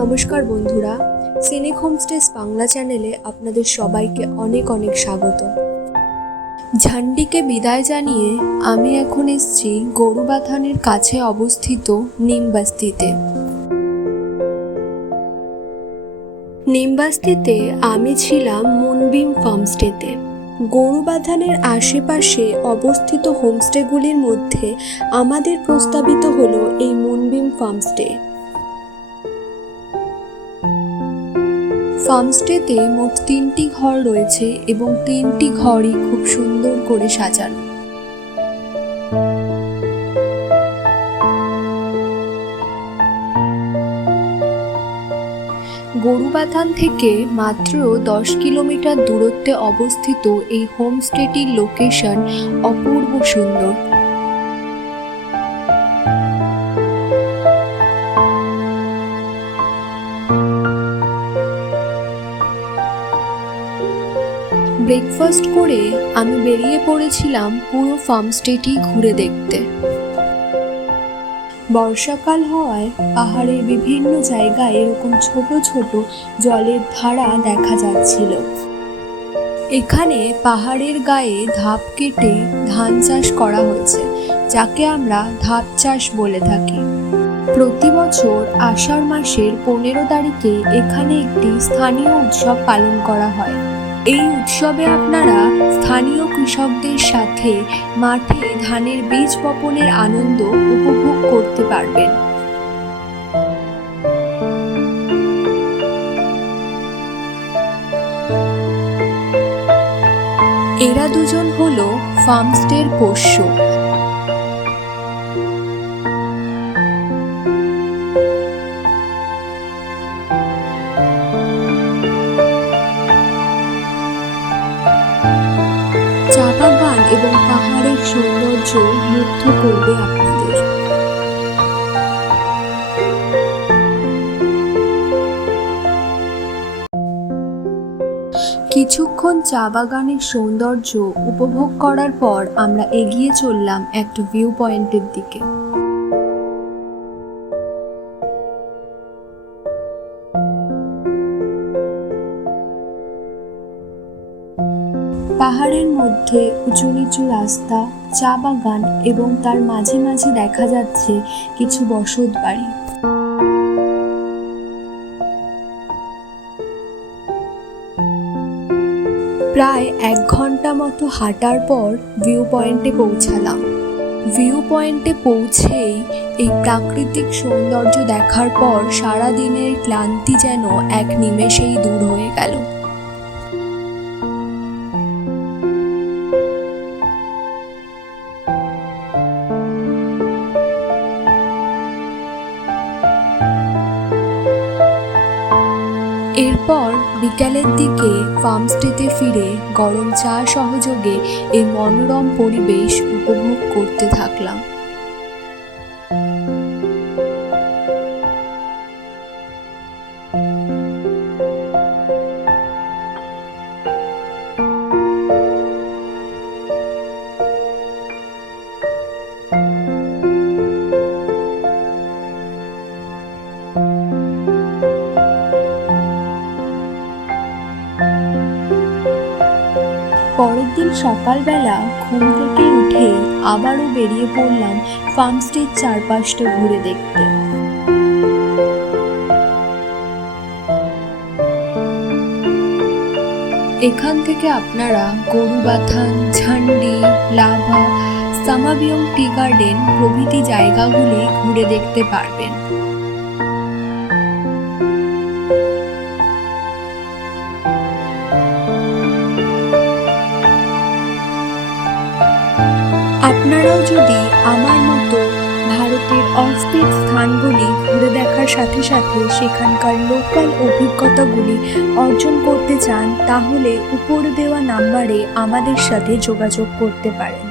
নমস্কার বন্ধুরা, সিনিক হোমস্টেস বাংলা চ্যানেলে আপনাদের সবাইকে অনেক অনেক স্বাগত। ঝান্ডিকে বিদায় জানিয়ে আমি এখন এসেছি গরুবাথানের কাছে অবস্থিত নিমবাস্তিতে। নিমবাস্তিতে আমি ছিলাম মুনবিম ফার্মস্টেতে। গরুবাথানের আশেপাশে অবস্থিত হোমস্টেগুলির মধ্যে আমাদের প্রস্তাবিত হলো এই মুনবিম ফার্মস্টে। ফার্মস্টেতে মোট 3টি ঘর রয়েছে এবং 3টি ঘরই খুব সুন্দর করে সাজানো। গরুবাথান থেকে মাত্র 10 কিলোমিটার দূরত্বে অবস্থিত এই হোমস্টেটির লোকেশন অপূর্ব সুন্দর। ব্রেকফাস্ট করে আমি বেরিয়ে পড়েছিলাম পুরো ফার্মস্টেটি ঘুরে দেখতে। বর্ষাকাল হওয়ায় পাহাড়ের বিভিন্ন জায়গায় এরকম ছোট ছোট জলের ধারা দেখা যাচ্ছিল। এখানে পাহাড়ের গায়ে ধাপ কেটে ধান চাষ করা হয়েছে, যাকে আমরা ধাপ চাষ বলে থাকি। প্রতি বছর আষাঢ় মাসের 15 তারিখে এখানে একটি স্থানীয় উৎসব পালন করা হয়। এই উৎসবে আপনারা স্থানীয় কৃষকদের সাথে মাঠে ধানের বীজ বপনের আনন্দ উপভোগ করতে পারবেন। এরা দুজন হলো ফার্মস্টের পোষ্য। চা বাগান এবং পাহাড়ের সৌন্দর্য মুগ্ধ করবে আপনাদের। কিছুক্ষণ চা বাগানের সৌন্দর্য উপভোগ করার পর আমরা এগিয়ে চললাম একটা ভিউ পয়েন্টের দিকে। পাহাড়ের মধ্যে উঁচু নিচু রাস্তা, চা বাগান এবং তার মাঝে মাঝে দেখা যাচ্ছে কিছু বসত বাড়ি। প্রায় 1 ঘন্টা মতো হাঁটার পর ভিউ পয়েন্টে পৌঁছালাম। ভিউ পয়েন্টে পৌঁছেই এই প্রাকৃতিক সৌন্দর্য দেখার পর সারা দিনের ক্লান্তি যেন এক নিমেষেই দূর হয়ে গেল। এরপর বিকালের দিকে ফার্মস্টেতে ফিরে গরম চা সহযোগে এই মনোরম পরিবেশ উপভোগ করতে থাকলাম। পরের দিন সকালবেলা ঘুম থেকে উঠে আবারও বেরিয়ে পড়লাম ফার্মস্টের চারপাশটা ঘুরে দেখতে। এখান থেকে আপনারা গরুবাথান, ঝান্ডি, লাভা, সামাবিয়ং টি গার্ডেন প্রভৃতি জায়গাগুলি ঘুরে দেখতে পারবেন। আপনারাও যদি আমার মতো ভারতের অফবিট স্থানগুলি ঘুরে দেখার সাথে সাথে সেখানকার লোকাল অভিজ্ঞতাগুলি অর্জন করতে চান, তাহলে উপরে দেওয়া নাম্বারে আমাদের সাথে যোগাযোগ করতে পারেন।